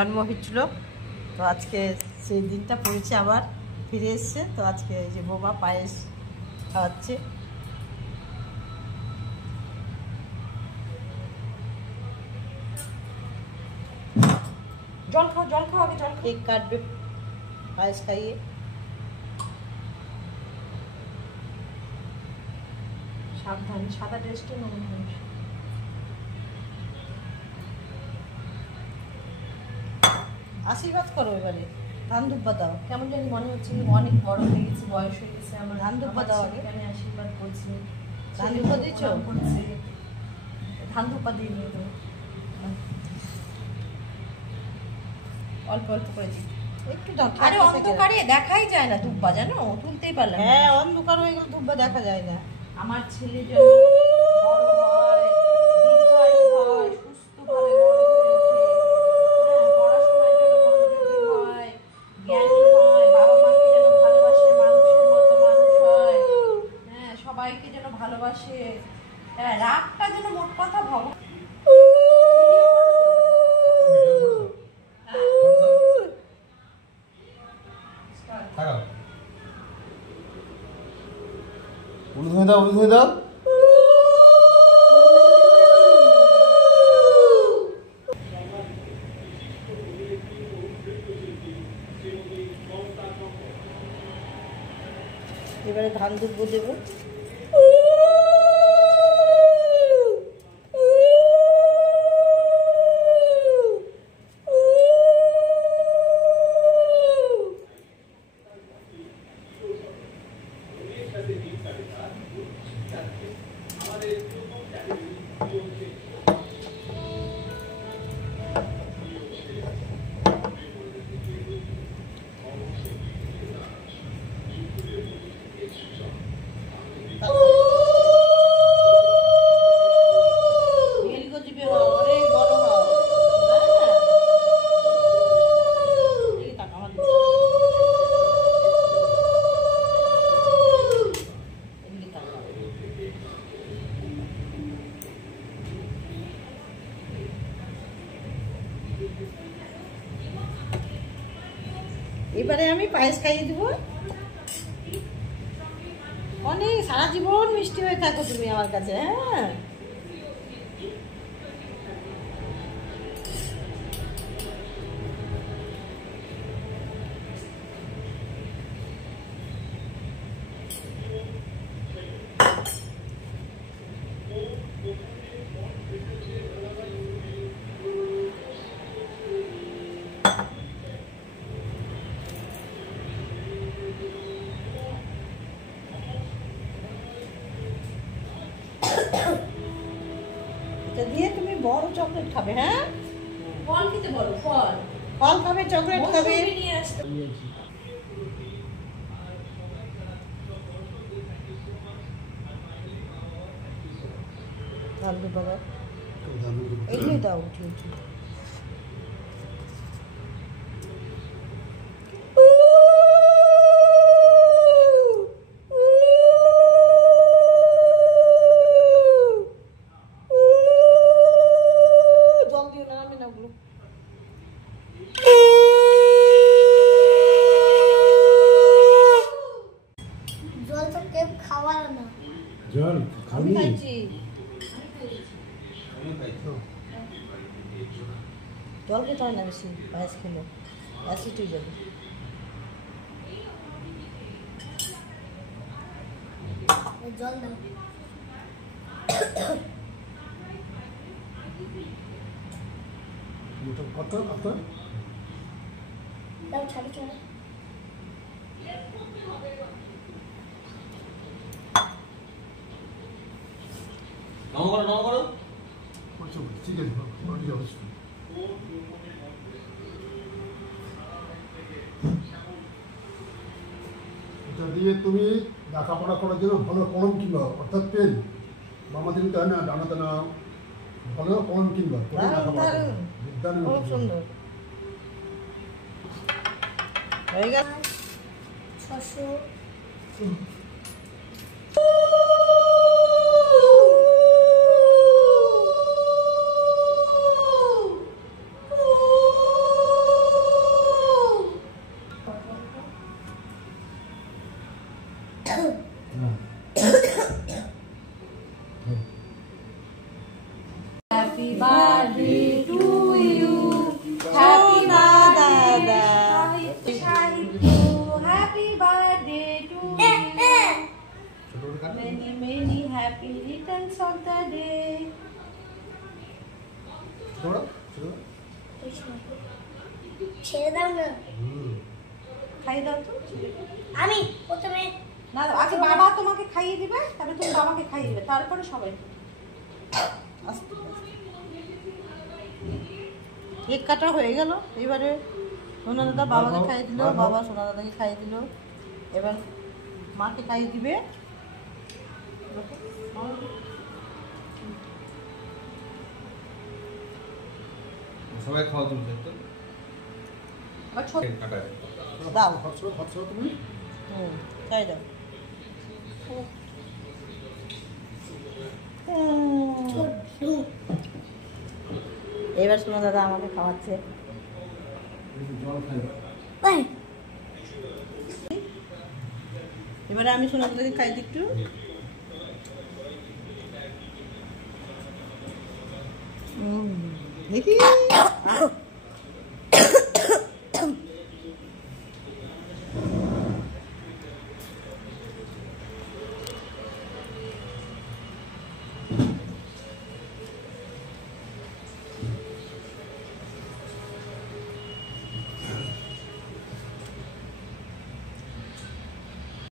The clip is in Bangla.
জন্ম হয়েছিল। তো আজকে সেই দিনটা পড়েছে, আবার ফিরে এসছে। তো আজকে এই যে বোমা পায়েস খাওয়াচ্ছে। জল খাও, জল খাও, আগে জল। কেক কাটবে পায়েস খাইয়ে। সাবধান, সাদা ড্রেসটা মনে হয়। আশীর্বাদ করো এবারে, ধান দুব্বা দাও। কেমন জানি মনে হচ্ছে অনেক বড় হয়ে গেছে, বয়স হয়ে গেছে আমার। ধান দুব্বা দাও আগে। আমি আশীর্বাদ করছি। ধান দুব্বা দিয়েছো? ধান দুব্বা দিয়ে নিয়ে তো অল্প অল্প করে দিই একটু দাও। আরে অন্ধকারে দেখাই যায় না দুব্বা, জানো, তুলতেই পারলাম। হ্যাঁ, অন্ধকার হয়ে গেলে দুব্বা দেখা যায় না। আমার ছেলে যেন বড় হয়, দীর্ঘায়ু হয়, সুস্থভাবে বড় হয়ে ওঠে, হ্যাঁ, পড়াশোনায় যেন মনোযোগী হয়, জ্ঞানী হয়, বাবা মাকে যেন ভালোবাসে, মানুষের মতো মানুষ হয়, হ্যাঁ, সবাইকে যেন ভালোবাসে, হ্যাঁ, রাগটা যেন মোট কথা ভগবান। উলুধুয়ে দাও, উলুধুয়ে দাও। এবারে ধান দুব্বো দেবো। এবারে আমি পায়েস খাইয়ে দিব। অনেক সারা জীবন মিষ্টি হয়ে থাকো তুমি আমার কাছে। হ্যাঁ, এটা দিয়ে তুমি বড় চকলেট খাবে। হ্যাঁ, ফল খেতে বলো, ফল ফল খাবে, চকলেট খাবে। নিয়ে আসতে ধান দুব্বা দাও, এগুলোই দাও। উঠি উঠি জল দিও না, আমি না ওগুলো। জল তো কেউ খাওয়ার না। জল আমি খাইছি। জল খেতে হয় না বেশি, পায়েস খেলে অ্যাসিড হয়ে যাবে। জল দাও। কত কত দাও, ছাড়ি ছাড়ি। ঠিক আছে। এটা দিয়ে তুমি লেখাপড়া করার জন্য ভালো কলম কিনবা, অর্থাৎ পেন। মামা দিন তাই না, ডানাতে না, ভালো কলম কিনবা। খুব সুন্দর হয়ে গেল। 600 হ্যাপি বার্থডে টু ইউ সোনা দাদা। সাহিত্য happy birthday to many many happy Returns of the day. ছেড়ে দাও না। খাইয়ে দাও তো। আমি প্রথমে না আগে বাবা তোমাকে খাইয়ে দিবে, তারপরে তুমি বাবাকে খাইয়ে দিবে, তারপরে সবাই। আস্তে কেক কাটা হয়ে গেল। এবারে সোনা দাদা বাবাকে খাইয়ে দিল, বাবা সোনা দাদাকে খাইয়ে দিল, এবার মাকে খাইয়ে দিবে। সবাই খাওয়া চলছে তো আবার ছোট কাটায় দাও। ভাবছো তুমি? তাই দাও। এবার সোনা দাদা আমাকে খাওয়াচ্ছে। জল খাই। এবারে আমি সোনা দাদাকে খাই দিই একটু। দেখি